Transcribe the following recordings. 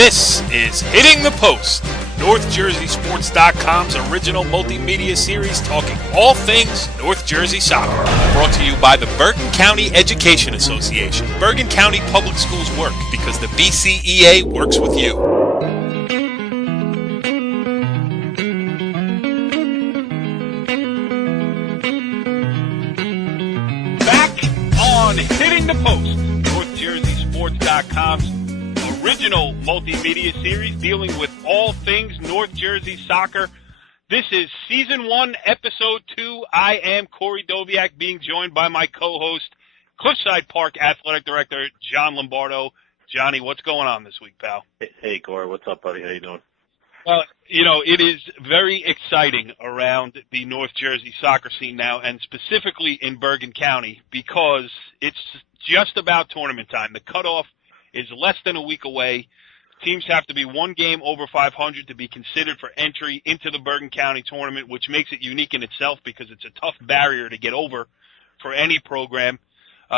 This is Hitting the Post, NorthJerseySports.com's original multimedia series talking all things North Jersey soccer. Brought to you by the Bergen County Education Association. Bergen County Public Schools work because the BCEA works with you. Back on Hitting the Post, NorthJerseySports.com's original multimedia series dealing with all things North Jersey soccer. This is Season 1, Episode 2. I am Cory Doviak, being joined by my co-host, Cliffside Park Athletic Director, John Lombardo. Johnny, what's going on this week, pal? Hey, Cory. What's up, buddy? How you doing? Well, it is very exciting around the North Jersey soccer scene now, and specifically in Bergen County, because it's just about tournament time. The cutoff is less than a week away. Teams have to be one game over 500 to be considered for entry into the Bergen County tournament, which makes it unique in itself because it's a tough barrier to get over for any program.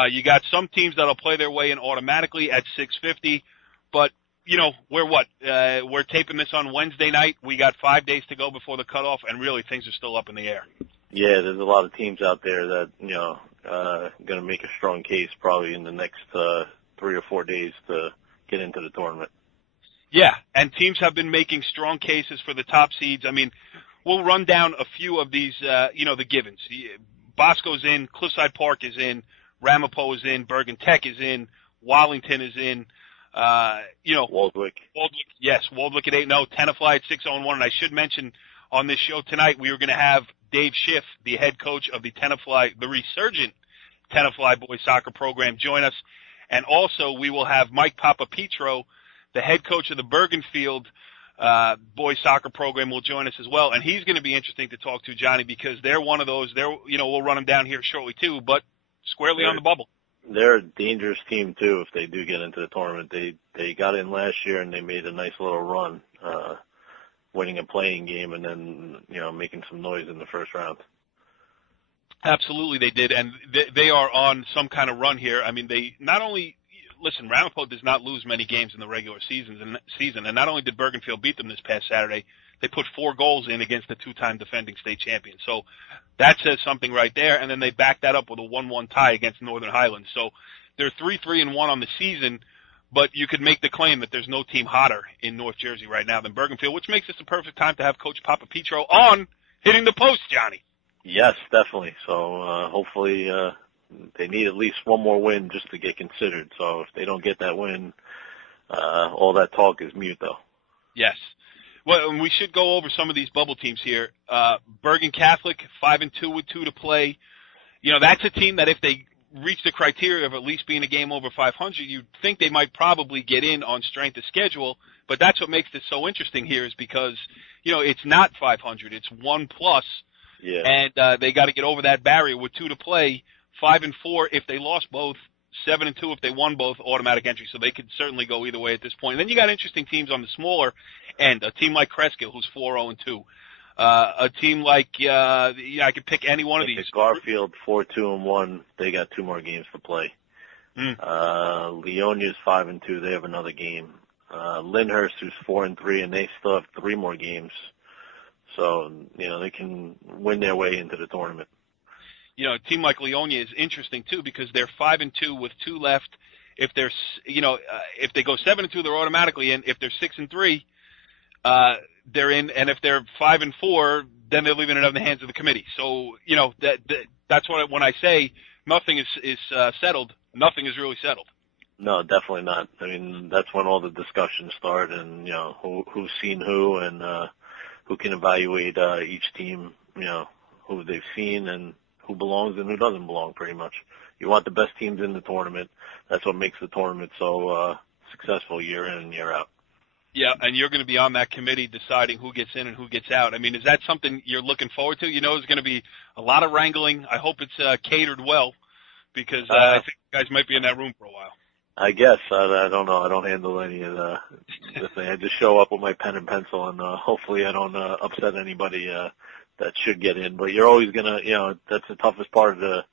You got some teams that'll play their way in automatically at 650, but we're taping this on Wednesday night. We got 5 days to go before the cutoff, and really things are still up in the air. Yeah, there's a lot of teams out there that going to make a strong case probably in the next 3 or 4 days to get into the tournament. Yeah, and teams have been making strong cases for the top seeds. I mean, we'll run down a few of these, the givens. Bosco's in, Cliffside Park is in, Ramapo is in, Bergen Tech is in, Wallington is in, Waldwick. Yes, Waldwick at 8-0, Tenafly at 6-0-1. And I should mention on this show tonight we were going to have Dave Schiff, the head coach of the Tenafly, the resurgent Tenafly boys soccer program, join us. And also we will have Mike Papapetrou, the head coach of the Bergenfield boys soccer program, will join us as well. And he's going to be interesting to talk to, Johnny, because they're one of those. We'll run them down here shortly too, but squarely on the bubble. They're a dangerous team too if they do get into the tournament. They got in last year and they made a nice little run, winning a playing game and then making some noise in the first round. Absolutely, they did, and they are on some kind of run here. I mean, they not only listen. Ramapo does not lose many games in the regular season, and not only did Bergenfield beat them this past Saturday, they put 4 goals in against the 2-time defending state champion. So that says something right there. And then they backed that up with a 1-1 tie against Northern Highlands. So they're 3-3-1 on the season, but you could make the claim that there's no team hotter in North Jersey right now than Bergenfield, which makes this the perfect time to have Coach Papapetrou on Hitting the Post, Johnny. Yes, definitely. So hopefully they need at least one more win just to get considered. So if they don't get that win, all that talk is mute, though. Yes. Well, and we should go over some of these bubble teams here. Bergen Catholic, 5-2 with 2 to play. That's a team that if they reach the criteria of at least being a game over 500, you'd think they might probably get in on strength of schedule. But that's what makes this so interesting here is because, it's not 500. It's 1+. Yeah. And they got to get over that barrier with 2 to play. 5-4 if they lost both. 7-2 if they won both, automatic entry. So they could certainly go either way at this point. And then you got interesting teams on the smaller end. A team like Cresskill, who's 4-0-2. A team like I could pick any one of these. Garfield, 4-2-1. They got 2 more games to play. Leonia's 5-2. They have another game. Lyndhurst, who's 4-3, and they still have 3 more games. So they can win their way into the tournament. A team like Leonia is interesting too because they're 5-2 with 2 left. If they're, if they go 7-2, they're automatically in. If they're 6-3, they're in. And if they're 5-4, then they're leaving it in the hands of the committee. So, that's what when I say nothing is settled. Nothing is really settled. No, definitely not. I mean, that's when all the discussions start, and who's seen who, and who can evaluate each team. Who they've seen and who belongs and who doesn't belong, pretty much. You want the best teams in the tournament. That's what makes the tournament so successful year in and year out. Yeah, and you're going to be on that committee deciding who gets in and who gets out. I mean, is that something you're looking forward to? There's going to be a lot of wrangling. I hope it's catered well because I think you guys might be in that room for a while. I guess. I don't know. I don't handle any of the thing. I just show up with my pen and pencil, and hopefully I don't upset anybody that should get in. But you're always going to, that's the toughest part of the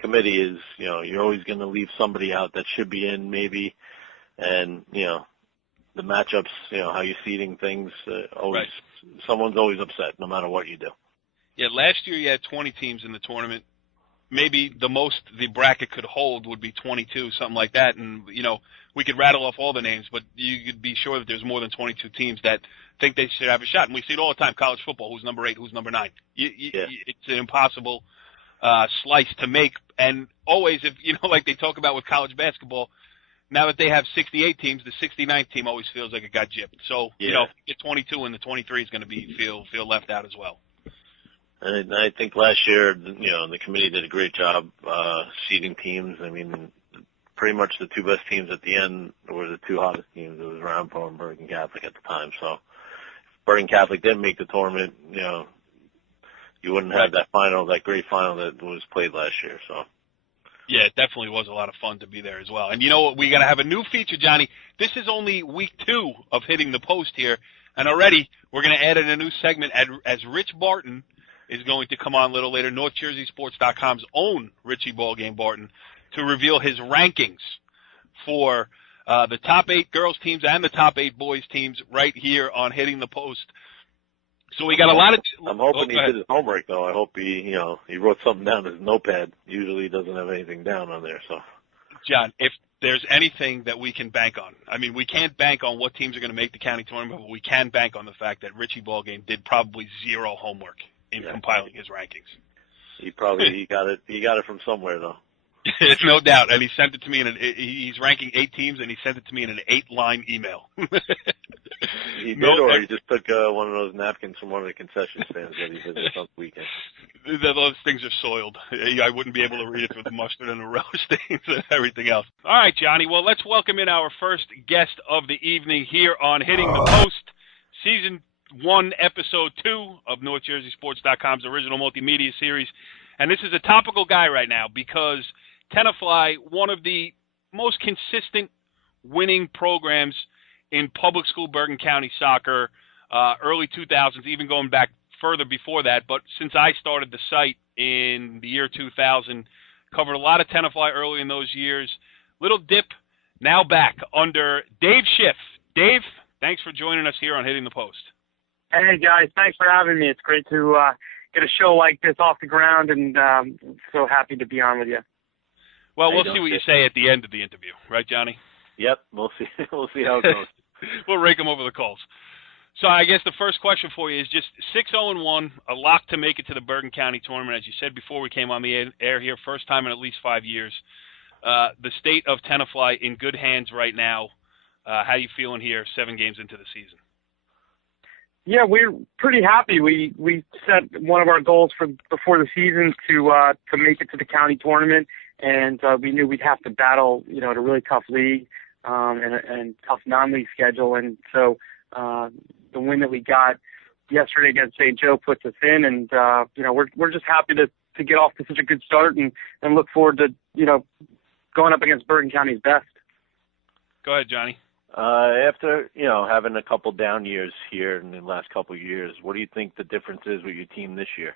committee is, you're always going to leave somebody out that should be in maybe. And, the matchups, how you're seeding things. Right. Someone's always upset, no matter what you do. Yeah, last year you had 20 teams in the tournament. Maybe the most the bracket could hold would be 22, something like that. And, we could rattle off all the names, but you could be sure that there's more than 22 teams that think they should have a shot. And we see it all the time, college football, who's number 8, who's number 9. It's an impossible slice to make. And always, if like they talk about with college basketball, now that they have 68 teams, the 69th team always feels like it got gypped. So, get 22 and the 23 is going to feel left out as well. And I think last year, the committee did a great job seeding teams. I mean, pretty much the 2 best teams at the end were the 2 hottest teams. It was Rampo and Bergen Catholic at the time. So if Bergen Catholic didn't make the tournament, you wouldn't have that great final that was played last year. So. Yeah, it definitely was a lot of fun to be there as well. And you know what? We're going to have a new feature, Johnny. This is only week 2 of Hitting the Post here. And already we're going to add in a new segment as Rich Barton is going to come on a little later, NorthJerseySports.com's own Richie Ballgame Barton, to reveal his rankings for the top 8 girls teams and the top 8 boys teams right here on Hitting the Post. So we got a lot of. I'm hoping he did his homework, though. I hope he wrote something down in his notepad. Usually he doesn't have anything down on there. So, John, if there's anything that we can bank on, I mean, we can't bank on what teams are going to make the county tournament, but we can bank on the fact that Richie Ballgame did probably 0 homework in compiling his rankings. He got it from somewhere, though. No doubt, and he sent it to me he's ranking 8 teams, and he sent it to me in an 8-line email. He did, or he just took one of those napkins from one of the concession stands that he visited on the weekend. Those things are soiled. I wouldn't be able to read it with the mustard and the roast stains and everything else. All right, Johnny. Well, let's welcome in our first guest of the evening here on Hitting the Post, Season 1, Episode 2 of NorthJerseySports.com's original multimedia series. And this is a topical guy right now because Tenafly, one of the most consistent winning programs in public school Bergen County soccer, early 2000s, even going back further before that. But since I started the site in the year 2000, covered a lot of Tenafly early in those years. Little dip, now back under Dave Schiff. Dave, thanks for joining us here on Hitting the Post. Hey, guys. Thanks for having me. It's great to get a show like this off the ground, and so happy to be on with you. Well, we'll see what you say at the end of the interview. Right, Johnny? Yep, we'll see. We'll see how it goes. We'll rake them over the coals. So I guess the first question for you is just 6-0-1, a lock to make it to the Bergen County tournament. As you said before we came on the air here, first time in at least 5 years. The state of Tenafly in good hands right now. How are you feeling here 7 games into the season? Yeah, we're pretty happy. We set one of our goals before the season to make it to the county tournament, and we knew we'd have to battle, a really tough league and tough non-league schedule. And so the win that we got yesterday against St. Joe puts us in, and we're just happy to get off to such a good start and look forward to going up against Bergen County's best. Go ahead, Johnny. After, having a couple down years here in the last couple of years, what do you think the difference is with your team this year?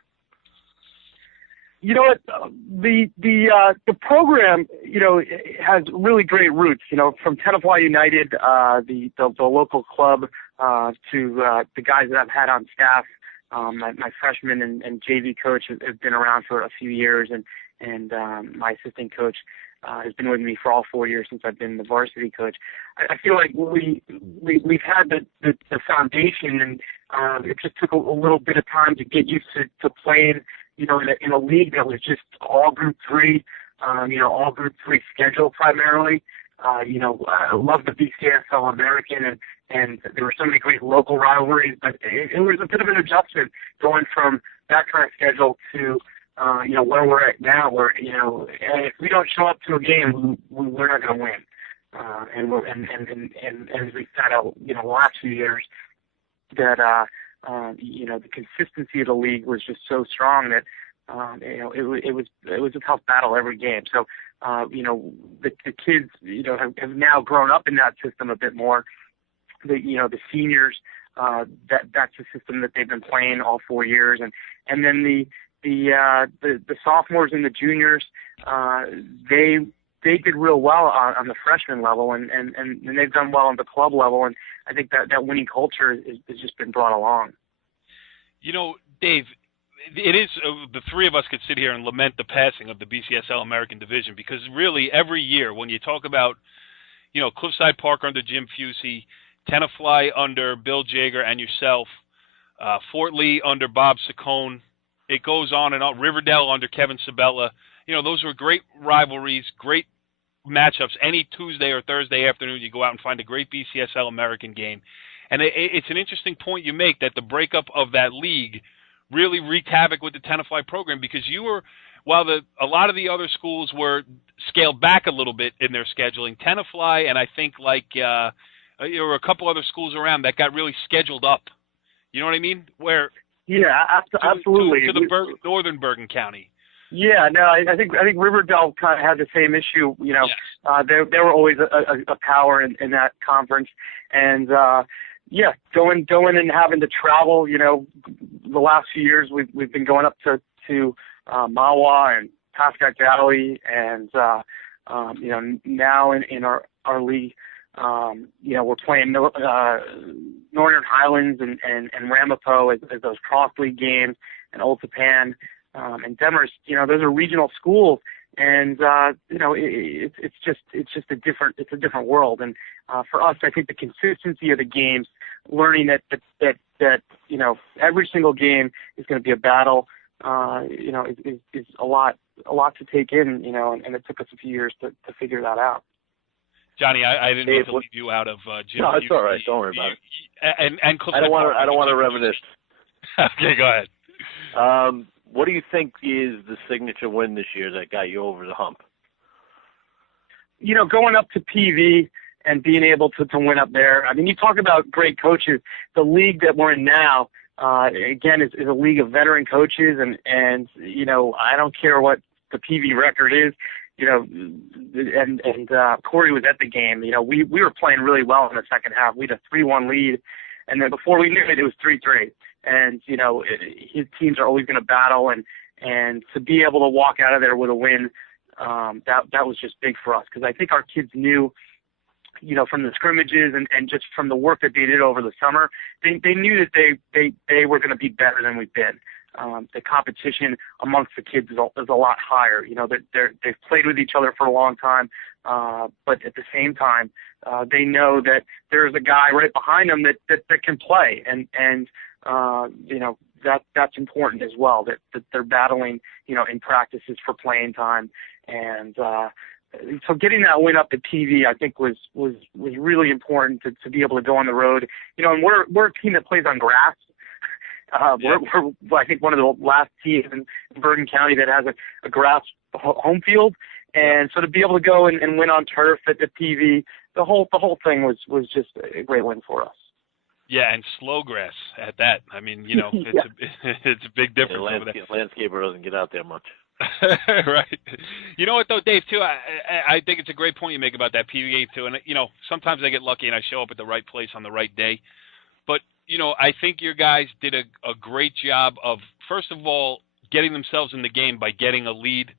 You know what, the program, has really great roots, from Tenafly United, the local club, to the guys that I've had on staff. My freshman and JV coach have been around for a few years, and my assistant coach has been with me for all 4 years since I've been the varsity coach. I feel like we've had the foundation, and it just took a little bit of time to get used to playing, in a league that was just all Group 3, all Group 3 schedule primarily. I love the BCS All-American, and there were so many great local rivalries, but it was a bit of an adjustment going from that kind of schedule to where we're at now, where, if we don't show up to a game, we're not going to win. And as we found out, the last few years, that, the consistency of the league was just so strong that, it was a tough battle every game. So, the kids, have now grown up in that system a bit more. The seniors, that's the system that they've been playing all 4 years. And then the sophomores and the juniors, they they did real well on the freshman level, and they've done well on the club level, and I think that winning culture has just been brought along. Dave, it is the three of us could sit here and lament the passing of the BCSL American Division, because really every year when you talk about, Cliffside Park under Jim Fusey, Tenafly under Bill Jager and yourself, Fort Lee under Bob Saccone, it goes on and on, Riverdale under Kevin Sabella. Those were great rivalries, great matchups. Any Tuesday or Thursday afternoon, you go out and find a great BCSL American game. And it's an interesting point you make that the breakup of that league really wreaked havoc with the Tenafly program, because while a lot of the other schools were scaled back a little bit in their scheduling, Tenafly and I think there were a couple other schools around that got really scheduled up. You know what I mean? Absolutely. To the northern Bergen County. Yeah, no, I think Riverdale kind of had the same issue. Yes. They were always a power in that conference, and going and having to travel. The last few years we've been going up to Mawa and Pascack Valley, and now in our league, we're playing Northern Highlands and Ramapo as those cross league games, and Old Tapan. And Demers, those are regional schools, and it's just a different world. And for us, I think the consistency of the games, learning that every single game is going to be a battle, is a lot to take in, and it took us a few years to figure that out. Johnny, I didn't mean to leave you out of Jim. No, it's all right. Don't worry about it. And I don't want to reminisce. Okay, go ahead. What do you think is the signature win this year that got you over the hump? Going up to PV and being able to win up there. I mean, you talk about great coaches. The league that we're in now, again, is a league of veteran coaches, and I don't care what the PV record is. Cory was at the game. We were playing really well in the second half. We had a 3-1 lead, and then before we knew it, it was 3-3. And his teams are always going to battle, and to be able to walk out of there with a win, that was just big for us, because I think our kids knew, from the scrimmages and just from the work that they did over the summer, they knew that they were going to be better than we've been. The competition amongst the kids is a lot higher. They've played with each other for a long time, but at the same time, they know that there's a guy right behind them that can play, and that's important as well. That they're battling, in practices for playing time, and so getting that win up at TV, I think was really important to be able to go on the road. And we're a team that plays on grass. We're I think one of the last teams in Bergen County that has a grass home field, and so to be able to go and win on turf at the PV, the whole thing was just a great win for us. Yeah, and slow grass at that. I mean, it's a big difference over there. Landscaper doesn't get out there much. Right. You know what, though, Dave, too, I think it's a great point you make about that PV game, too. And, sometimes I get lucky and I show up at the right place on the right day. But, I think your guys did a great job of, first of all, getting themselves in the game by getting a lead.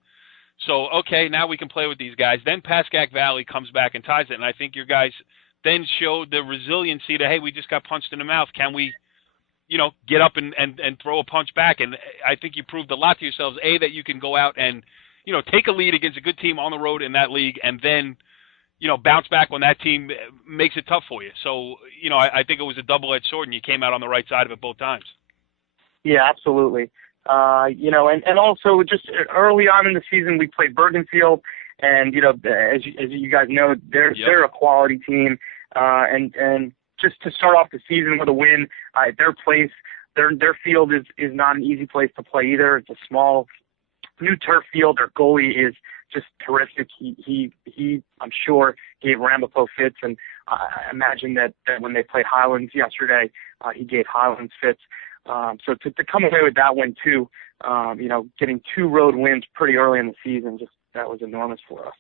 So, okay, now we can play with these guys. Then Pascack Valley comes back and ties it. And I think your guys then showed the resiliency to, hey, we just got punched in the mouth. Can we, get up and throw a punch back? And I think you proved a lot to yourselves, A, that you can go out and, take a lead against a good team on the road in that league, and then, bounce back when that team makes it tough for you. So, I think it was a double-edged sword, and you came out on the right side of it both times. Yeah, absolutely. And also just early on in the season, we played Bergenfield, and, as you guys know, they're a quality team, and just to start off the season with a win at their place, their field is not an easy place to play either. It's a small, new turf field. Their goalie is just terrific. He I'm sure gave Ramapo fits, and I imagine that when they played Highlands yesterday, he gave Highlands fits. So to come away with that win too, getting 2 road wins pretty early in the season, that was enormous for us.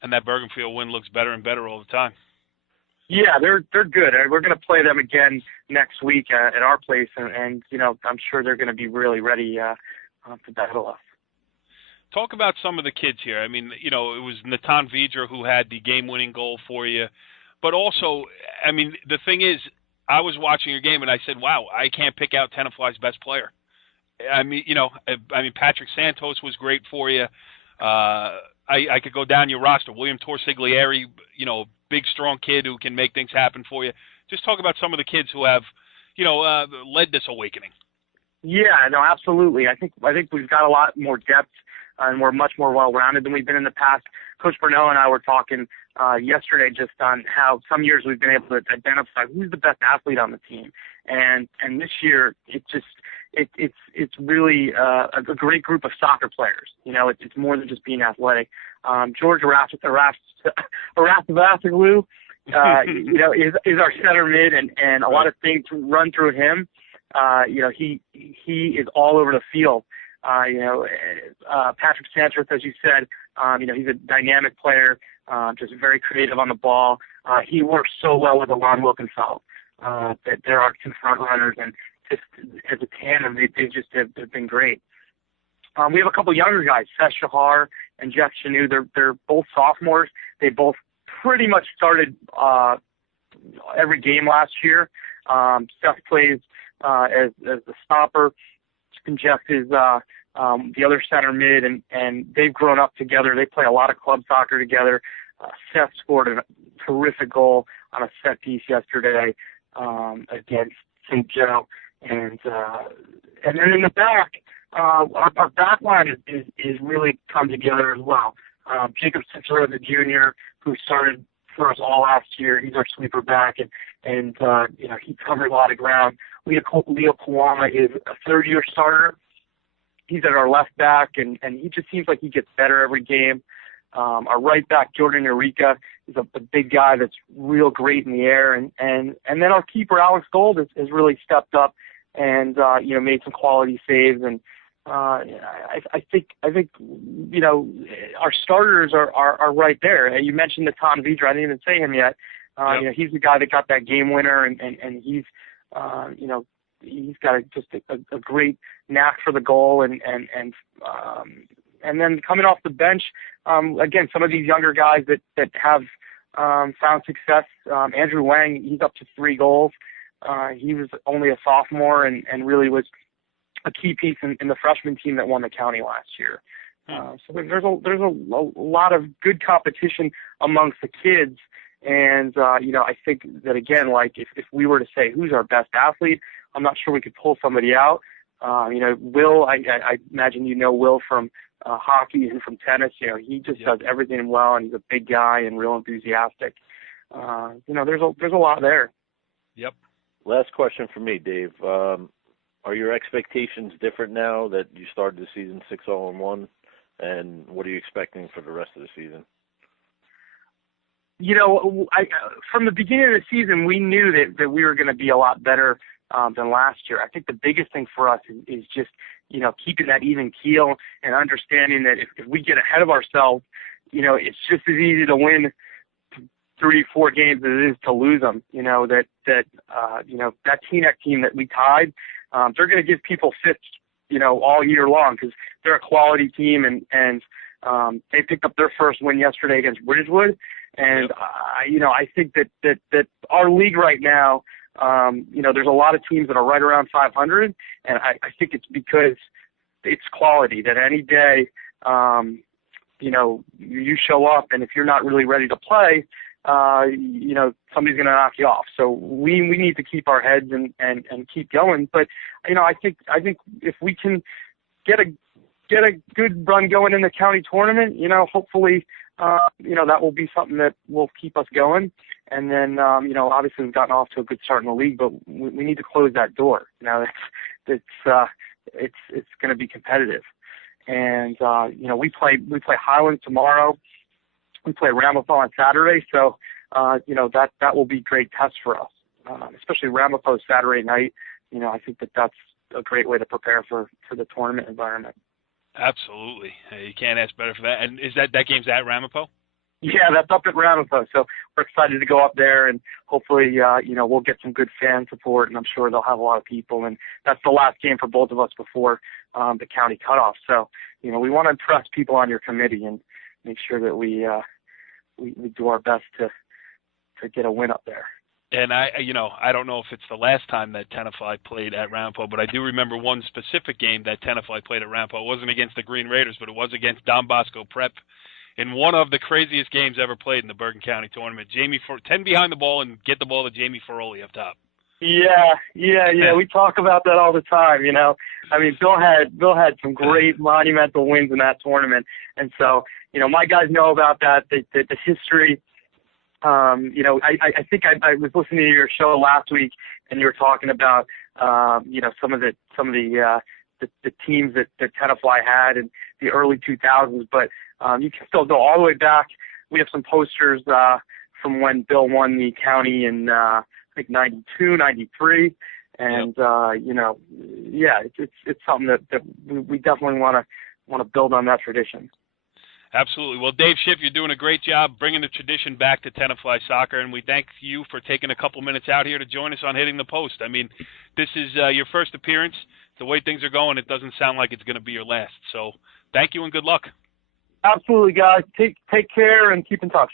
And that Bergenfield win looks better and better all the time. Yeah, they're good. We're going to play them again next week at our place, and I'm sure they're going to be really ready to battle us. Talk about some of the kids here. I mean, it was Natan Vidra who had the game-winning goal for you. But also, I mean, the thing is, I was watching your game and I said, wow, I can't pick out Tenafly's best player. I mean, Patrick Santos was great for you. I could go down your roster. William Torsiglieri, big, strong kid who can make things happen for you. Just talk about some of the kids who have, led this awakening. Yeah, no, absolutely. I think we've got a lot more depth, and we're much more well-rounded than we've been in the past. Coach Burnell and I were talking yesterday just on how some years we've been able to identify who's the best athlete on the team, and this year it's really a great group of soccer players. It's more than just being athletic. George Arasavasaglu, is our center mid, and a lot of things run through him. He is all over the field. Patrick Santos, as you said, he's a dynamic player, just very creative on the ball. He works so well with Alon Wilkenfeld that they're our two front runners, and just as a tandem, they just have been great. We have a couple younger guys, Seth Shahar and Jeff Chanu. They're both sophomores. They both pretty much started every game last year. Seth plays as the stopper, and Jeff is the other center mid, and they've grown up together. They play a lot of club soccer together. Seth scored a terrific goal on a set piece yesterday against St. Joe, and then in the back, our back line is really come together as well. Jacob Sitzler, the junior, who started for us all last year, he's our sweeper back, and he covers a lot of ground. Leo Kawama is a third-year starter. He's at our left back, and he just seems like he gets better every game. Our right back, Jordan Eureka, is a big guy that's real great in the air, and then our keeper, Alex Gold, has really stepped up and made some quality saves. And I think our starters are right there. You mentioned Natan Vidra. I didn't even say him yet. He's the guy that got that game winner, and he's he's got just a great knack for the goal, and then coming off the bench, again, some of these younger guys that have found success. Andrew Wang, he's up to 3 goals. He was only a sophomore and really was a key piece in the freshman team that won the county last year. So there's a lot of good competition amongst the kids. And, I think that, again, like if we were to say who's our best athlete, I'm not sure we could pull somebody out. Will, I imagine Will from hockey and from tennis. He just does everything well, and he's a big guy and real enthusiastic. There's a lot there. Yep. Last question for me, Dave. Are your expectations different now that you started the season 6-0-1, and what are you expecting for the rest of the season? From the beginning of the season, we knew that we were going to be a lot better than last year. I think the biggest thing for us is just, keeping that even keel and understanding that if we get ahead of ourselves, it's just as easy to win 3-4 games as it is to lose them. That Teaneck team that we tied, they're going to give people fits, all year long, because they're a quality team, and they picked up their first win yesterday against Ridgewood. And, I think that our league right now, there's a lot of teams that are right around 500, and I think it's because it's quality, that any day, you show up, and if you're not really ready to play, somebody's going to knock you off. So we need to keep our heads and keep going. But, I think if we can get a good run going in the county tournament, hopefully, that will be something that will keep us going. And then, obviously we've gotten off to a good start in the league, but we need to close that door. It's going to be competitive. And, we play Highlands tomorrow. We play Ramapo on Saturday. So, that will be great tests for us, especially Ramapo Saturday night. I think that's a great way to prepare for the tournament environment. Absolutely. You can't ask better for that. And is that game's at Ramapo? Yeah, that's up at Ramapo. So we're excited to go up there, and hopefully, we'll get some good fan support, and I'm sure they'll have a lot of people. And that's the last game for both of us before the county cutoff. So, we want to impress people on your committee and make sure that we do our best to get a win up there. And I don't know if it's the last time that Tenafly played at Ramapo, but I do remember one specific game that Tenafly played at Ramapo. It wasn't against the Green Raiders, but it was against Don Bosco Prep in one of the craziest games ever played in the Bergen County tournament. 10 behind the ball and get the ball to Jamie Ferroli up top. Yeah. We talk about that all the time. I mean, Bill had some great monumental wins in that tournament, and so my guys know about that. The history. I think I was listening to your show last week, and you were talking about some of the teams that Tenafly had in the early 2000s, but you can still go all the way back. We have some posters from when Bill won the county in I think 92, 93, and it's something that we definitely want to build on that tradition. Absolutely. Well, Dave Schiff, you're doing a great job bringing the tradition back to Tenafly soccer, and we thank you for taking a couple minutes out here to join us on Hitting the Post. I mean, this is your first appearance. The way things are going, it doesn't sound like it's going to be your last. So thank you and good luck. Absolutely, guys. Take care and keep in touch.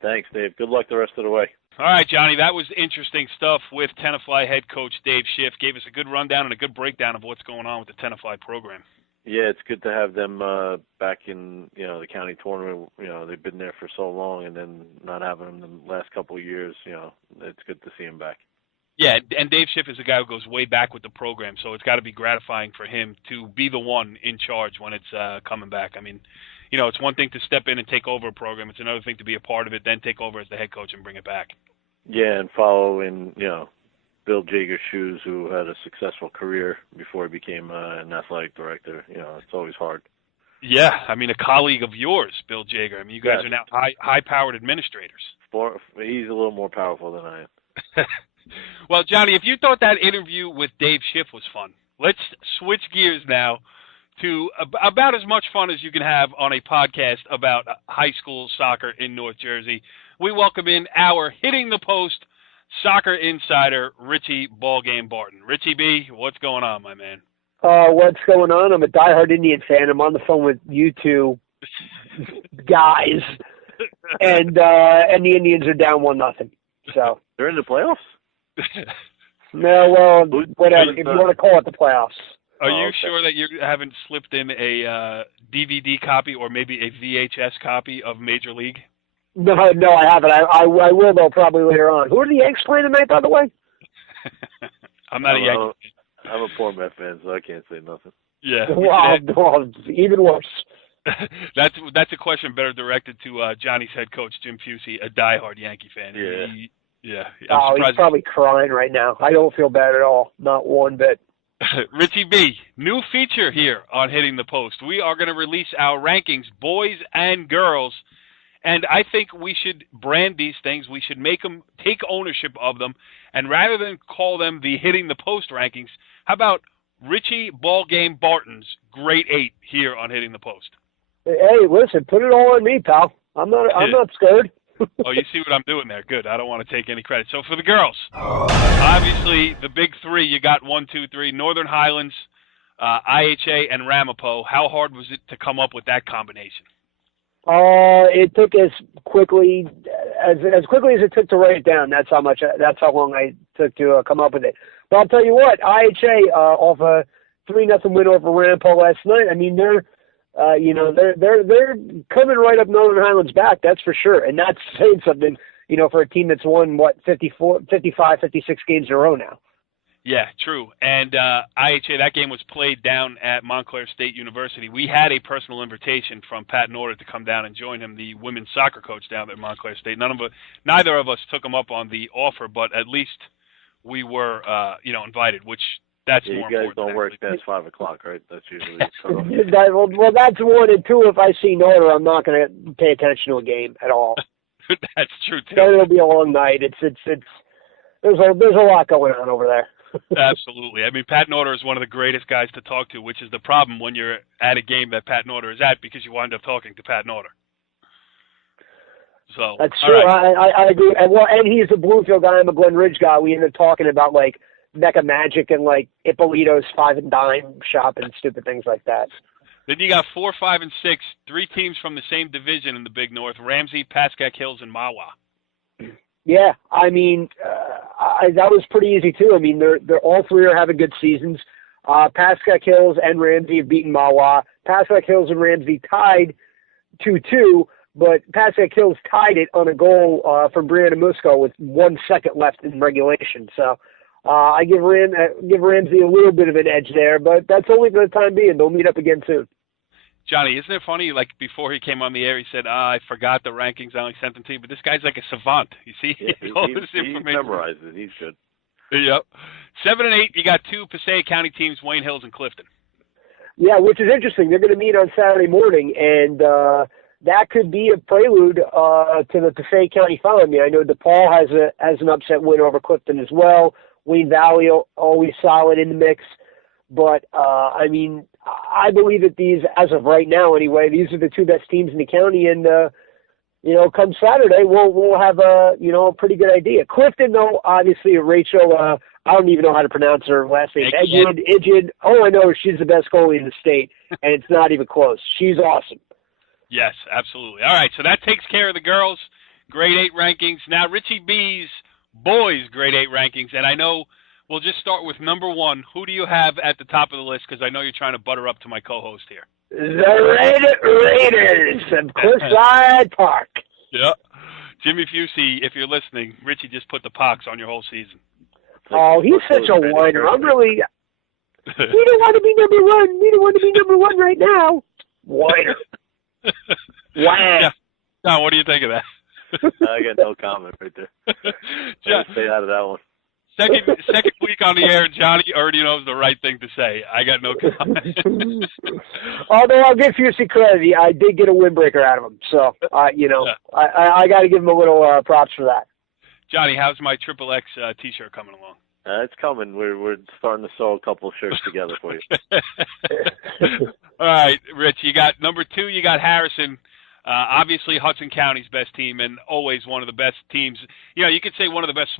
Thanks, Dave. Good luck the rest of the way. All right, Johnny, that was interesting stuff with Tenafly head coach Dave Schiff. Gave us a good rundown and a good breakdown of what's going on with the Tenafly program. Yeah, it's good to have them back in, the county tournament. They've been there for so long, and then not having them the last couple of years, it's good to see them back. Yeah, and Dave Schiff is a guy who goes way back with the program, so it's got to be gratifying for him to be the one in charge when it's coming back. I mean, it's one thing to step in and take over a program. It's another thing to be a part of it, then take over as the head coach and bring it back. Yeah, and follow in, Bill Jager's shoes, who had a successful career before he became an athletic director. It's always hard. Yeah, I mean, a colleague of yours, Bill Jager. I mean, you guys are now high-powered administrators. He's a little more powerful than I am. Well, Johnny, if you thought that interview with Dave Schiff was fun, let's switch gears now to about as much fun as you can have on a podcast about high school soccer in North Jersey. We welcome in our Hitting the Post soccer insider, Richie Ballgame Barton. Richie B, what's going on, my man? What's going on? I'm a diehard Indian fan. I'm on the phone with you two guys, and the Indians are down 1-0. So they're in the playoffs? No, well, whatever. If you want to call it the playoffs. Are you sure that you haven't slipped in a DVD copy or maybe a VHS copy of Major League? No, I haven't. I will, though, probably later on. Who are the Yanks playing tonight, by the way? I'm not a Yankee fan. I'm a poor Met fan, so I can't say nothing. Yeah. Well, even worse. That's a question better directed to Johnny's head coach, Jim Fusey, a diehard Yankee fan. Yeah. He's probably crying right now. I don't feel bad at all. Not one bit. Richie B, new feature here on Hitting the Post. We are going to release our rankings, boys and girls. And I think we should brand these things. We should make them take ownership of them. And rather than call them the Hitting the Post rankings, how about Richie Ballgame Barton's Great 8 here on Hitting the Post? Hey, listen, put it all on me, pal. I'm not scared. Oh, you see what I'm doing there. Good. I don't want to take any credit. So for the girls, obviously the big three, you got 1, 2, 3, Northern Highlands, IHA, and Ramapo. How hard was it to come up with that combination? It took as quickly as it took to write it down. That's how long I took to come up with it. But I'll tell you what, IHA off a 3-0 win over Ramapo last night. I mean, they're coming right up Northern Highlands back. That's for sure, and that's saying something. For a team that's won 55, 56 games in a row now. Yeah, true. And IHA, that game was played down at Montclair State University. We had a personal invitation from Pat Norder to come down and join him, the women's soccer coach down at Montclair State. Neither of us took him up on the offer, but at least we were, invited, which that's more important. You guys don't work past 5 o'clock, right? That's usually well, that's 1 and 2. If I see Norder, I'm not going to pay attention to a game at all. That's true too. It'll be a long night. There's a lot going on over there. Absolutely. I mean, Pat Norder is one of the greatest guys to talk to, which is the problem when you're at a game that Pat Norder is at, because you wind up talking to Pat Norder. So that's true. Right. I agree. And he's a Bloomfield guy. I'm a Glen Ridge guy. We ended up talking about like Mecca Magic and like Ippolito's 5 and Dime shop and stupid things like that. Then you got 4, 5, and 6, 3 teams from the same division in the Big North: Ramsey, Pascack Hills, and Mawa. Yeah, I mean, that was pretty easy too. I mean, they're all 3 are having good seasons. Pascack Hills and Ramsey have beaten Mawa. Pascack Hills and Ramsey tied 2-2, but Pascack Hills tied it on a goal from Brianna Musco with 1 second left in regulation. So I give Ramsey a little bit of an edge there, but that's only for the time being. They'll meet up again soon. Johnny, isn't it funny? Like before he came on the air, he said, I forgot the rankings. I only sent them to you. But this guy's like a savant. You see? Yeah, all this information. He memorized it. He's good. Yep. 7 and 8, you got 2 Passaic County teams, Wayne Hills and Clifton. Yeah, which is interesting. They're going to meet on Saturday morning, and that could be a prelude to the Passaic County final. I mean, I know DePaul has an upset win over Clifton as well. Wayne Valley always solid in the mix. But, I mean, I believe that these, as of right now anyway, these are the 2 best teams in the county. And, come Saturday, we'll have a pretty good idea. Clifton, though, obviously, Rachel, I don't even know how to pronounce her last name. Ejid. All I know is she's the best goalie in the state, and it's not even close. She's awesome. Yes, absolutely. All right, so that takes care of the girls' grade 8 rankings. Now, Richie B's boys' grade 8 rankings, and I know we'll just start with number 1. Who do you have at the top of the list? Because I know you're trying to butter up to my co-host here. The Raiders of Cliffside Park. Yep. Jimmy Fusey, if you're listening, Richie just put the pox on your whole season. Oh, he's such a whiner. We don't want to be number 1. We don't want to be number 1 right now. Whiner. Wow. Yeah. John, what do you think of that? I got no comment right there. John, stay out of that one. Second week on the air, Johnny already knows the right thing to say. I got no comment. Although I'll give Fusey credit, I did get a windbreaker out of him. So, I got to give him a little props for that. Johnny, how's my Triple X T-shirt coming along? It's coming. We're starting to sew a couple of shirts together for you. All right, Rich, you got number 2, you got Harrison. Obviously, Hudson County's best team and always one of the best teams. You know, you could say one of the best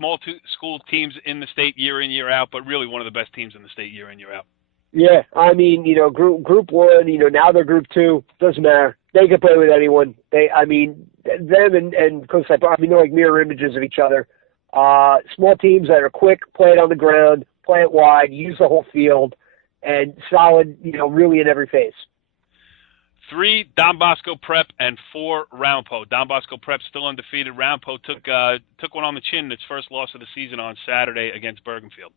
school teams in the state year in, year out, but really one of the best teams in the state year in, year out. Yeah, I mean, Group 1, now they're Group 2, doesn't matter. They can play with anyone. Them and Cliffside Park, they're like mirror images of each other. Small teams that are quick, play it on the ground, play it wide, use the whole field, and solid, really in every phase. 3, Don Bosco Prep, and 4, Roundpo. Don Bosco Prep still undefeated. Roundpo took one on the chin in its first loss of the season on Saturday against Bergenfield.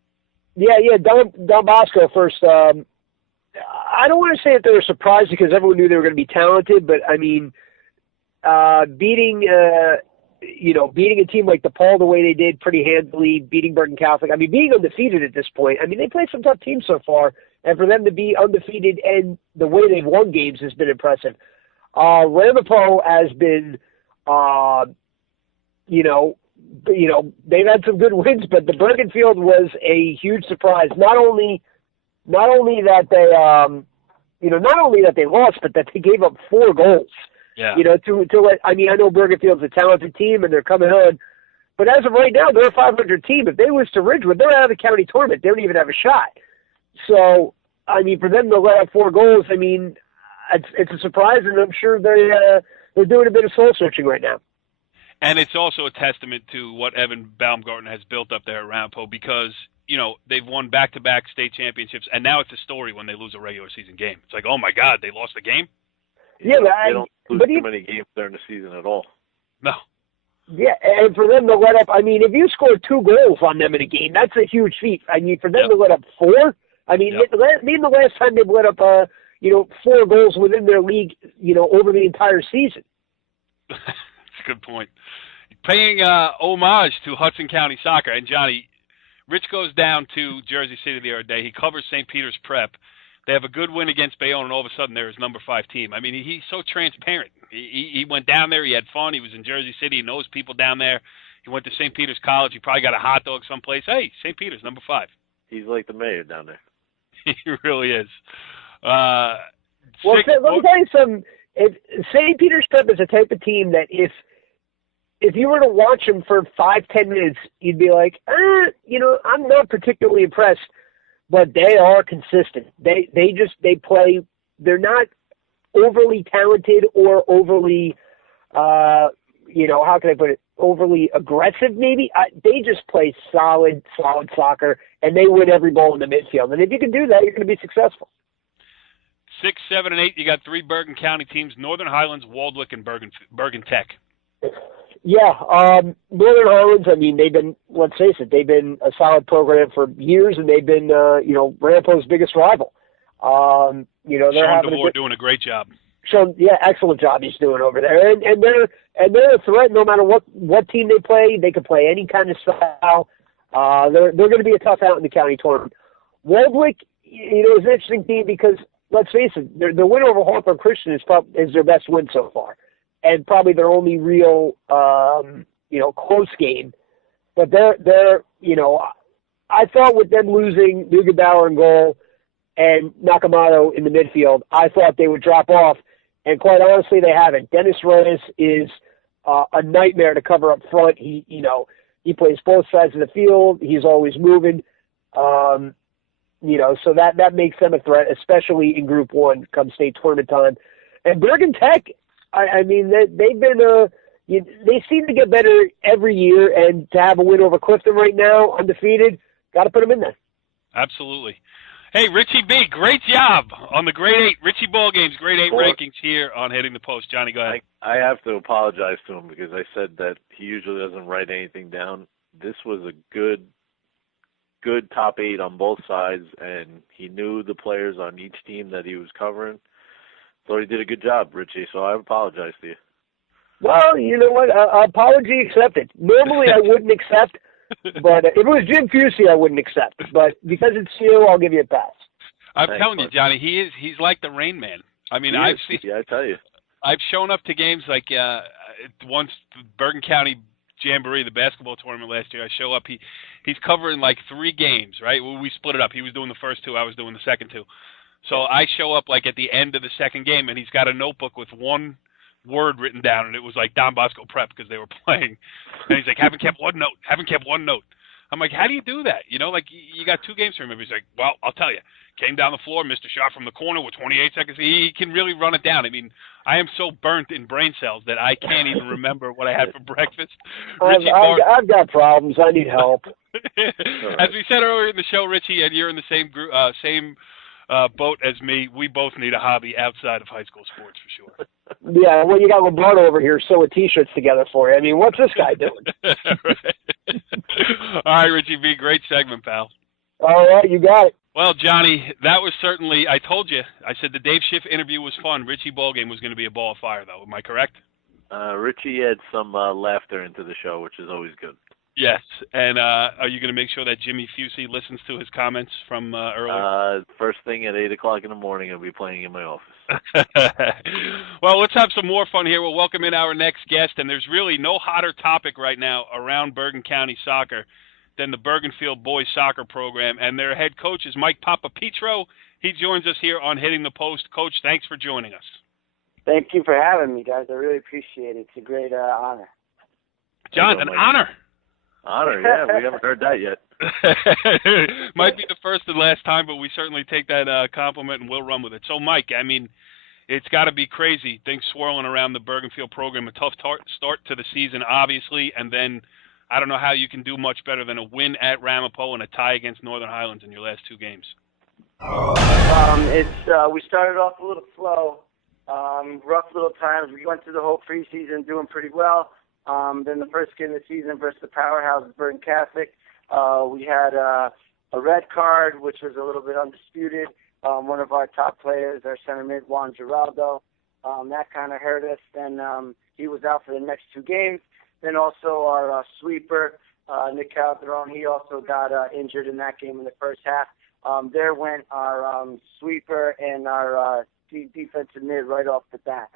Yeah, Don Bosco first. I don't want to say that they were surprised because everyone knew they were going to be talented, but I mean, beating a team like DePaul the way they did pretty handily, beating Bergen Catholic. I mean, being undefeated at this point. I mean, they played some tough teams so far. And for them to be undefeated and the way they've won games has been impressive. Ramapo has been, they've had some good wins, but the Bergenfield was a huge surprise. Not only that they lost, but that they gave up 4 goals. Yeah. I know Bergenfield's a talented team and they're coming on, but as of right now, they're a 500 team. If they lose to Ridgewood, they're out of the county tournament. They don't even have a shot. So, I mean, for them to let up 4 goals, I mean, it's a surprise, and I'm sure they're doing a bit of soul searching right now. And it's also a testament to what Evan Baumgarten has built up there at Rampo because, they've won back-to-back state championships, and now it's a story when they lose a regular season game. It's like, oh, my God, they lost a game? Yeah, they don't lose too many games during the season at all. No. Yeah, and for them to let up, I mean, if you score 2 goals on them in a game, that's a huge feat. I mean, for them to let up 4, I mean, the last time they've let up, 4 goals within their league, over the entire season. That's a good point. Paying homage to Hudson County Soccer, and Johnny, Rich goes down to Jersey City the other day. He covers St. Peter's Prep. They have a good win against Bayonne, and all of a sudden they're his number 5 team. I mean, he's so transparent. He went down there. He had fun. He was in Jersey City. He knows people down there. He went to St. Peter's College. He probably got a hot dog someplace. Hey, St. Peter's, number 5. He's like the mayor down there. He really is. Let me tell you something. St. Peter's Prep is a type of team that if if you were to watch them for 5-10 minutes, you'd be like, I'm not particularly impressed, but they are consistent. They play. They're not overly talented or overly, how can I put it? Overly aggressive, maybe. They just play solid soccer, and they win every ball in the midfield. And if you can do that, you're going to be successful. 6, 7, and 8. You got 3 Bergen County teams: Northern Highlands, Waldwick, and Bergen Tech. Yeah, Northern Highlands. I mean, let's face it, they've been a solid program for years, and they've been, Rampo's biggest rival. They're Sean DeVore doing a great job. Excellent job he's doing over there, and they're a threat no matter what team they play. They can play any kind of style. They're going to be a tough out in the county tournament. Waldwick, is an interesting team because let's face it, the win over Hawthorne Christian is their best win so far, and probably their only real close game. But they're I thought with them losing Neugebauer in goal and Nakamoto in the midfield, I thought they would drop off. And quite honestly, they haven't. Dennis Reyes is a nightmare to cover up front. He plays both sides of the field. He's always moving. So that makes them a threat, especially in Group 1 come state tournament time. And Bergen Tech, I mean, they've been they seem to get better every year, and to have a win over Clifton right now, undefeated, got to put them in there. Absolutely. Hey, Richie B., great job on the Grade 8. Richie Ballgame's Grade 8 rankings here on Hitting the Post. Johnny, go ahead. I have to apologize to him because I said that he usually doesn't write anything down. This was a good top 8 on both sides, and he knew the players on each team that he was covering. So he did a good job, Richie, so I apologize to you. Well, you know what? Apology accepted. Normally I wouldn't accept, but if it was Jim Fusey, I wouldn't accept. But because it's you, I'll give you a pass. I'm telling you, Johnny, he's like the Rain Man. I mean, I tell you. I've shown up to games like once the Bergen County Jamboree, the basketball tournament last year. I show up. He's covering like 3 games, right? We split it up. He was doing the first 2. I was doing the second 2. So I show up like at the end of the second game, and he's got a notebook with one word written down, and it was like Don Bosco Prep because they were playing. And he's like, haven't kept one note. I'm like, how do you do that? Like you got 2 games to remember. He's like, well, I'll tell you. Came down the floor, missed a shot from the corner with 28 seconds. He can really run it down. I mean, I am so burnt in brain cells that I can't even remember what I had for breakfast. I've got problems. I need help. As we said earlier in the show, Richie, and you're in the same group, same boat as me, we both need a hobby outside of high school sports for sure. Yeah, well, you got Lombardo over here sewing T-shirts together for you. I mean, what's this guy doing? All right, Richie B., great segment, pal. All right, you got it. Well, Johnny, that was certainly, I told you, I said the Dave Schiff interview was fun. Richie Ballgame was going to be a ball of fire, though. Am I correct? Richie had some laughter into the show, which is always good. Yes, and are you going to make sure that Jimmy Fusey listens to his comments from earlier? First thing at 8 o'clock in the morning, I'll be playing in my office. Well, let's have some more fun here. We'll welcome in our next guest, and there's really no hotter topic right now around Bergen County soccer than the Bergenfield boys soccer program, and their head coach is Mike Papapetrou. He joins us here on Hitting the Post. Coach, thanks for joining us. Thank you for having me, guys. I really appreciate it. It's a great honor. John, an honor. Honor, yeah. We haven't heard that yet. Might be the first and last time, but we certainly take that compliment and we'll run with it. So, Mike, I mean, it's got to be crazy. Things swirling around the Bergenfield program. A tough start to the season, obviously, and then I don't know how you can do much better than a win at Ramapo and a tie against Northern Highlands in your last 2 games. We started off a little slow, rough little times. We went through the whole preseason doing pretty well. Then the first game of the season versus the powerhouse, Bergen Catholic, we had a red card, which was a little bit undisputed. One of our top players, our center mid, Juan Geraldo, that kind of hurt us. Then he was out for the next 2 games. Then also our sweeper, Nick Calderon, he also got injured in that game in the first half. There went our sweeper and our defensive mid right off the bat.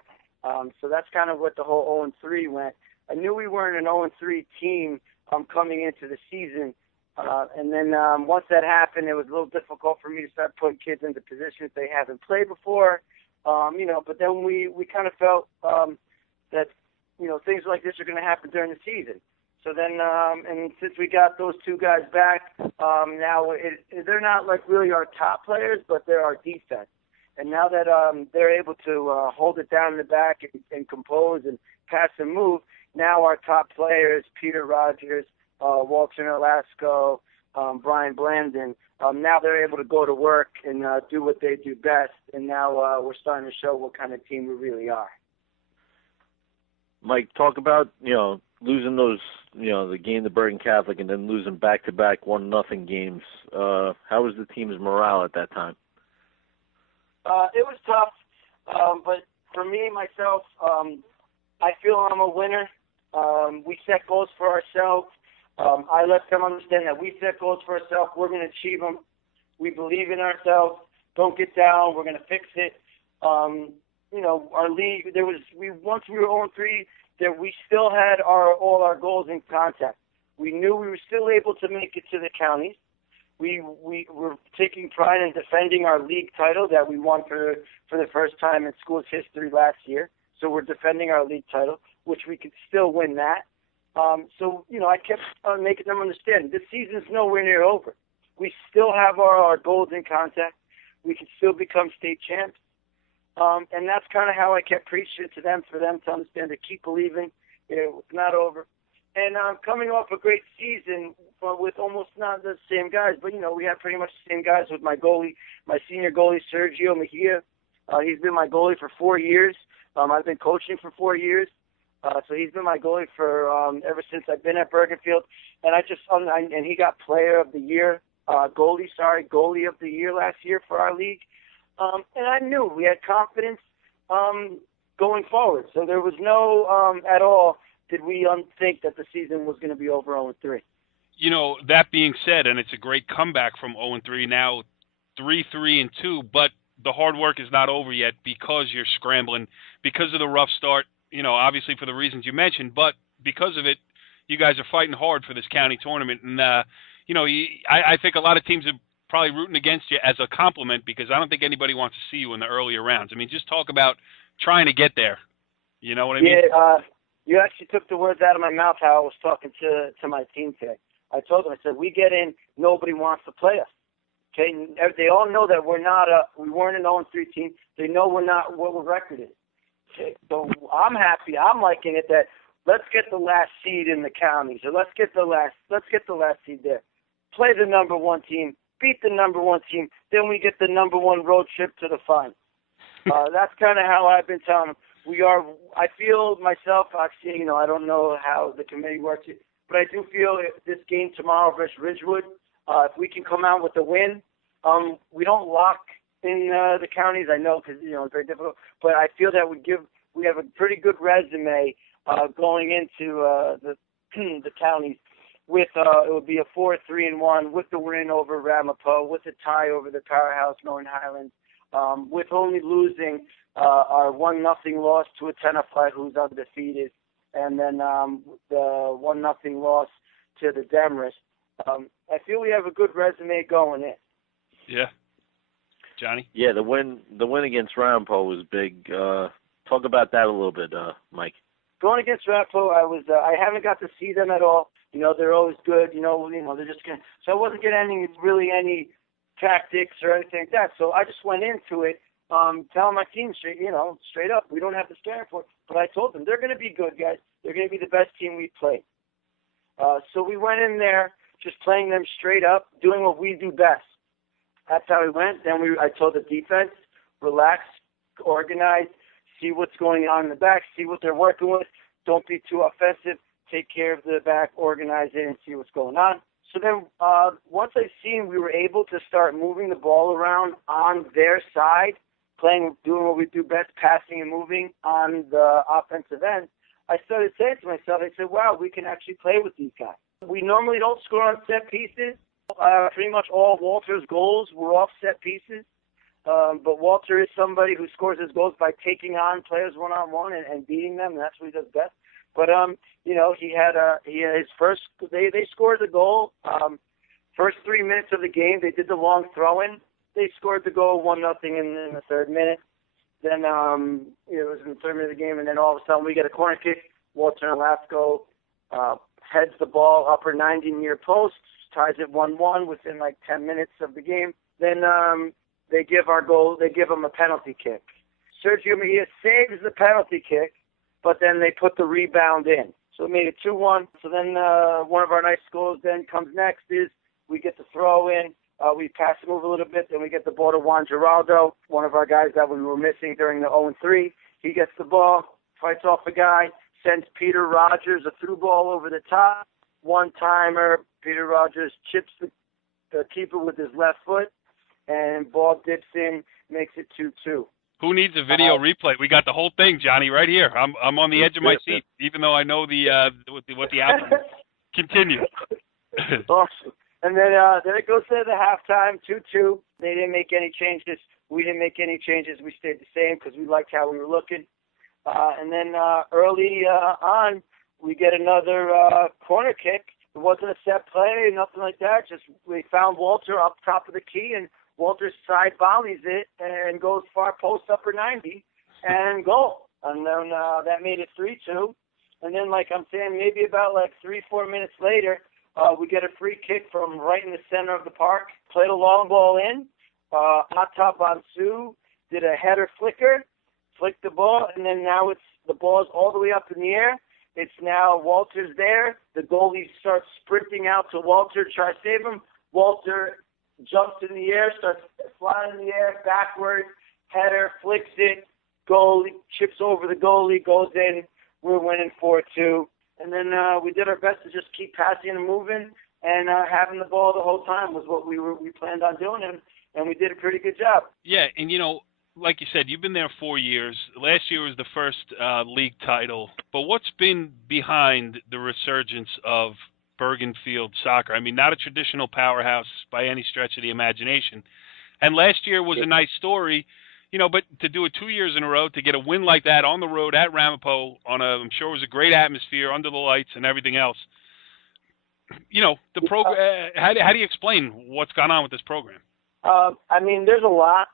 So that's kind of what the whole 0-3 went. I knew we weren't an 0-3 team coming into the season. And then once that happened, it was a little difficult for me to start putting kids into positions they haven't played before. But then we kind of felt that things like this are going to happen during the season. So then, and since we got those two guys back, now they're not like really our top players, but they're our defense. And now that they're able to hold it down in the back and compose and pass and move, now our top players, Peter Rogers, Walter Nolasco, Brian Blandon, now they're able to go to work and do what they do best. And now we're starting to show what kind of team we really are. Mike, talk about, losing those, the game to Bergen Catholic and then losing back-to-back 1-0 games. How was the team's morale at that time? It was tough, but for me, myself, I feel I'm a winner. We set goals for ourselves. I let them understand that we set goals for ourselves. We're going to achieve them. We believe in ourselves. Don't get down. We're going to fix it. Our league, once we were 0-3, that we still had all our goals in contact. We knew we were still able to make it to the counties. We were taking pride in defending our league title that we won for the first time in school's history last year. So we're defending our league title, which we could still win that. I kept making them understand this season's nowhere near over. We still have our goals in contact. We can still become state champs. And that's kind of how I kept preaching to them, for them to understand, to keep believing it's not over. And coming off a great season with almost not the same guys, but, we had pretty much the same guys with my goalie, my senior goalie, Sergio Mejia. He's been my goalie for 4 years. I've been coaching for 4 years. So he's been my goalie for ever since I've been at Bergenfield. And and he got player of the year, goalie of the year last year for our league. And I knew we had confidence going forward. So there was no, at all, did we think that the season was going to be over 0-3. That being said, and it's a great comeback from 0-3, now 3-3-2, but the hard work is not over yet because you're scrambling, because of the rough start, obviously for the reasons you mentioned, but because of it, you guys are fighting hard for this county tournament. And, I think a lot of teams are probably rooting against you as a compliment, because I don't think anybody wants to see you in the earlier rounds. I mean, just talk about trying to get there. You know what I mean? Yeah, you actually took the words out of my mouth how I was talking to my team today. I told them, I said, we get in, nobody wants to play us. Okay, they all know that we weren't an 0-3 team. They know we're not what our record is. Okay, so I'm happy. I'm liking it that let's get the last seed in the county. So let's get the last seed there. Play the number one team, beat the number one team, then we get the number one road trip to the final. That's kind of how I've been telling them. I feel myself, actually, I don't know how the committee works, but I do feel this game tomorrow versus Ridgewood, if we can come out with a win, we don't lock in the counties, I know, because, it's very difficult, but I feel that we have a pretty good resume going into the counties with, it would be a 4-3-1 with the win over Ramapo, with the tie over the powerhouse Northern Highlands, with only losing our 1-0 loss to a Tenafly who's undefeated, and then the 1-0 loss to the Demarest. I feel we have a good resume going in. Yeah. Johnny? Yeah, the win against Ramapo was big. Talk about that a little bit, Mike. Going against Ramapo, I haven't got to see them at all. They're always good. They're just going. So I wasn't getting any tactics or anything like that. So I just went into it, telling my team straight up, we don't have to scare for it. But I told them they're going to be good, guys. They're going to be the best team we played. So we went in there just playing them straight up, doing what we do best. That's how we went. Then I told the defense, relax, organize, see what's going on in the back, see what they're working with. Don't be too offensive. Take care of the back, organize it, and see what's going on. So then once I seen we were able to start moving the ball around on their side, doing what we do best, passing and moving on the offensive end, I started saying to myself, I said, wow, we can actually play with these guys. We normally don't score on set pieces. Pretty much all Walter's goals were off set pieces. But Walter is somebody who scores his goals by taking on players one-on-one and beating them, and that's what he does best. But, he had his first, they scored the goal. First 3 minutes of the game, they did the long throw-in. They scored the goal 1-0 in the third minute. Then, it was in the third minute of the game, and then all of a sudden we get a corner kick. Walter Nolasco heads the ball upper 90 near post, ties it 1-1 within like 10 minutes of the game. Then they give him a penalty kick. Sergio Mejia saves the penalty kick, but then they put the rebound in. So it made it 2-1. So then one of our nice goals then comes next is we get the throw in. We pass and move a little bit. Then we get the ball to Juan Geraldo, one of our guys that we were missing during the 0-3. He gets the ball, fights off a guy, sends Peter Rogers a through ball over the top. One-timer, Peter Rogers chips the keeper with his left foot, and ball dips in, makes it 2-2. Who needs a video replay? We got the whole thing, Johnny, right here. I'm on the edge of my seat, even though I know what the outcome is. Continue. Awesome. And then it goes to the halftime, 2-2. They didn't make any changes. We didn't make any changes. We stayed the same because we liked how we were looking. And then early on, we get another corner kick. It wasn't a set play, nothing like that. Just we found Walter up top of the key, and Walter side volleys it and goes far post upper 90 and goal. And then that made it 3-2. And then, like I'm saying, maybe about like 3-4 minutes later, we get a free kick from right in the center of the park. Played a long ball in. Atap Ansu did a header flicker, flicked the ball, and then now the ball's all the way up in the air. It's now Walter's there. The goalie starts sprinting out to Walter, try to save him. Walter jumps in the air, starts flying in the air, backwards, header, flicks it, goalie, chips over the goalie, goes in. We're winning 4-2. And then we did our best to just keep passing and moving, and having the ball the whole time was what we planned on doing, and we did a pretty good job. Yeah, and like you said, you've been there 4 years. Last year was the first league title. But what's been behind the resurgence of Bergenfield soccer? I mean, not a traditional powerhouse by any stretch of the imagination. And last year was a nice story, but to do it 2 years in a row, to get a win like that on the road at Ramapo, I'm sure it was a great atmosphere under the lights and everything else. The program. How do you explain what's gone on with this program? I mean, there's a lot.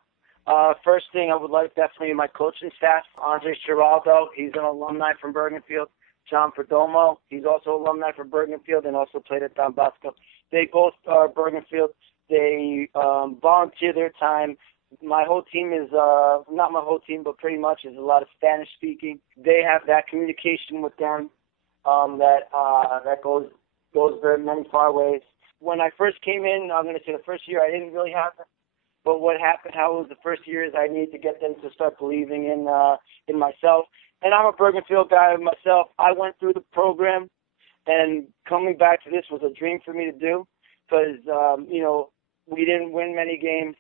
First thing I would like definitely my coaching staff, Andre Giraldo, he's an alumni from Bergenfield. John Perdomo, he's also alumni from Bergenfield and also played at Don Bosco. They both are Bergenfield. They volunteer their time. My whole team is, not my whole team, but pretty much is a lot of Spanish speaking. They have that communication with them that goes very many far ways. When I first came in, I'm going to say the first year I didn't really have it. But what happened, how it was the first year is I need to get them to start believing in myself. And I'm a Bergenfield guy myself. I went through the program, and coming back to this was a dream for me to do because, we didn't win many games.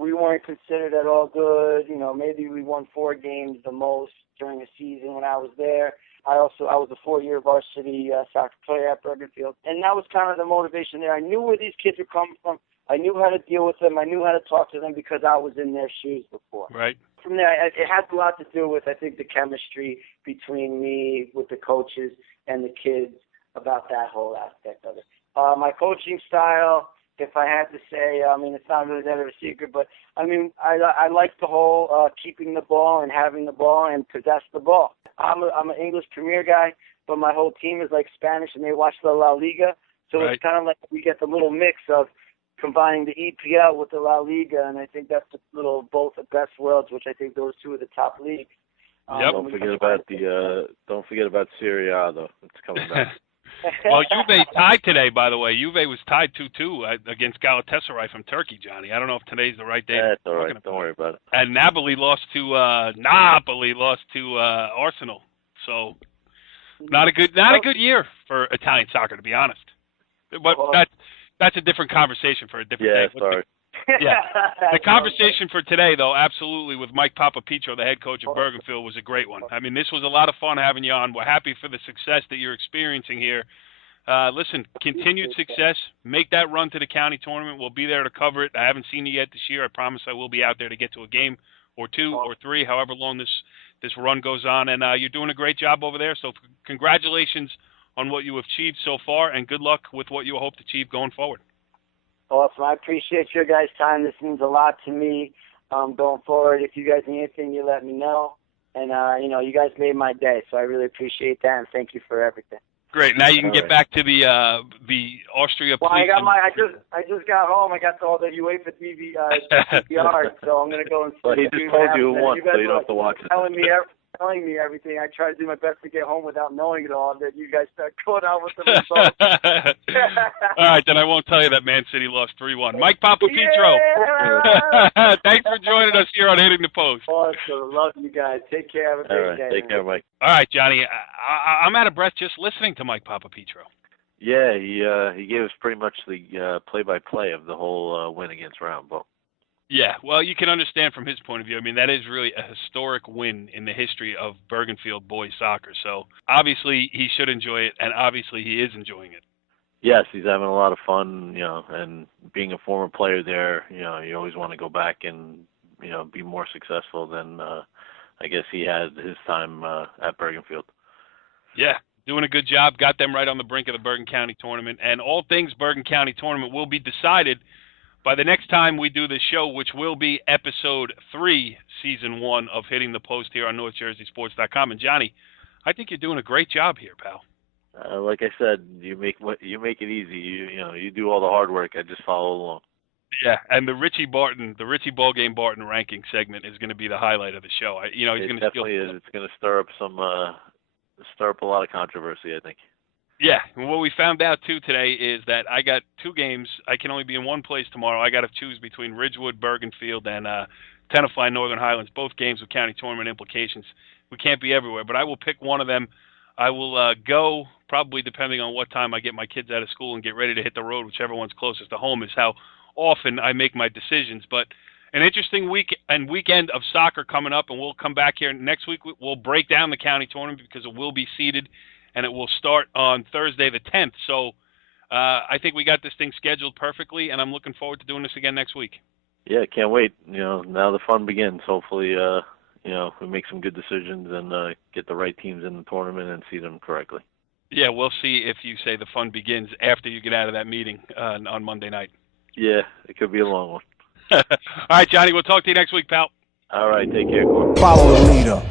We weren't considered at all good. Maybe we won 4 games the most during the season when I was there. I was a 4-year varsity soccer player at Bergenfield. And that was kind of the motivation there. I knew where these kids were coming from. I knew how to deal with them. I knew how to talk to them because I was in their shoes before. Right. From there, it has a lot to do with, I think, the chemistry between me, with the coaches, and the kids about that whole aspect of it. My coaching style, if I had to say, it's not really that of a secret, but, I like the whole keeping the ball and having the ball and possess the ball. I'm an English Premier guy, but my whole team is like Spanish, and they watch the La Liga, so It's kind of like we get the little mix of combining the EPL with the La Liga, and I think that's the both the best worlds, which I think those two are the top leagues. Yep. Don't forget about Serie A though. It's coming back. Well, Juve tied today, by the way. Juve was tied 2-2 against Galatasaray from Turkey, Johnny. I don't know if today's the right day. That's all right. Don't worry about it. And Napoli lost to Arsenal. So not a good year for Italian soccer, to be honest. But that's a different conversation for a different day. Yeah, sorry. Yeah. The conversation for today, though, absolutely, with Mike Papapetrou, the head coach of Bergenfield, was a great one. I mean, this was a lot of fun having you on. We're happy for the success that you're experiencing here. Listen, continued success. Make that run to the county tournament. We'll be there to cover it. I haven't seen you yet this year. I promise I will be out there to get to a game or 2 or 3, however long this run goes on. And you're doing a great job over there. So congratulations on what you have achieved so far, and good luck with what you hope to achieve going forward. Awesome. I appreciate your guys' time. This means a lot to me going forward. If you guys need anything, you let me know. And, you guys made my day, so I really appreciate that, and thank you for everything. Great. Now you can get back to the Austria. Well, I just got home. I got all the UEFA DVR, so I'm gonna go and see. Well, he just told you once, so you don't have to watch it. Telling me everything. I try to do my best to get home without knowing it all. That you guys start going out with the results. All right, then I won't tell you that Man City lost 3-1. Mike Papapetrou. Yeah! Thanks for joining us here on Hitting the Post. Awesome. Love you guys. Take care. Have a great day. Take care, Mike. All right, Johnny. I'm out of breath just listening to Mike Papapetrou. Yeah, he gave us pretty much the play-by-play of the whole win against Roundball. Yeah, well, you can understand from his point of view. I mean, that is really a historic win in the history of Bergenfield boys soccer. So obviously he should enjoy it, and obviously he is enjoying it. Yes, he's having a lot of fun, and being a former player there, you always want to go back and, be more successful than I guess he had his time at Bergenfield. Yeah, doing a good job. Got them right on the brink of the Bergen County tournament. And all things Bergen County tournament will be decided by the next time we do this show, which will be episode 3, season 1 of Hitting the Post here on NorthJerseySports.com. And Johnny, I think you're doing a great job here, pal. Like I said, you make it easy. You do all the hard work. I just follow along. Yeah, and the Richie Ballgame Barton ranking segment is going to be the highlight of the show. He's going to definitely is. It's going to stir up a lot of controversy, I think. Yeah, and what we found out, too, today is that I got 2 games. I can only be in one place tomorrow. I got to choose between Ridgewood, Bergenfield, and Tenafly, Northern Highlands, both games with county tournament implications. We can't be everywhere, but I will pick one of them. I will go, probably depending on what time I get my kids out of school and get ready to hit the road, whichever one's closest to home is how often I make my decisions. But an interesting week and weekend of soccer coming up, and we'll come back here next week. We'll break down the county tournament because it will be seeded, and it will start on Thursday the 10th. So I think we got this thing scheduled perfectly, and I'm looking forward to doing this again next week. Yeah, can't wait. Now the fun begins. Hopefully, we make some good decisions and get the right teams in the tournament and see them correctly. Yeah, we'll see if you say the fun begins after you get out of that meeting on Monday night. Yeah, it could be a long one. All right, Johnny, we'll talk to you next week, pal. All right, take care, Cory. Follow the leader.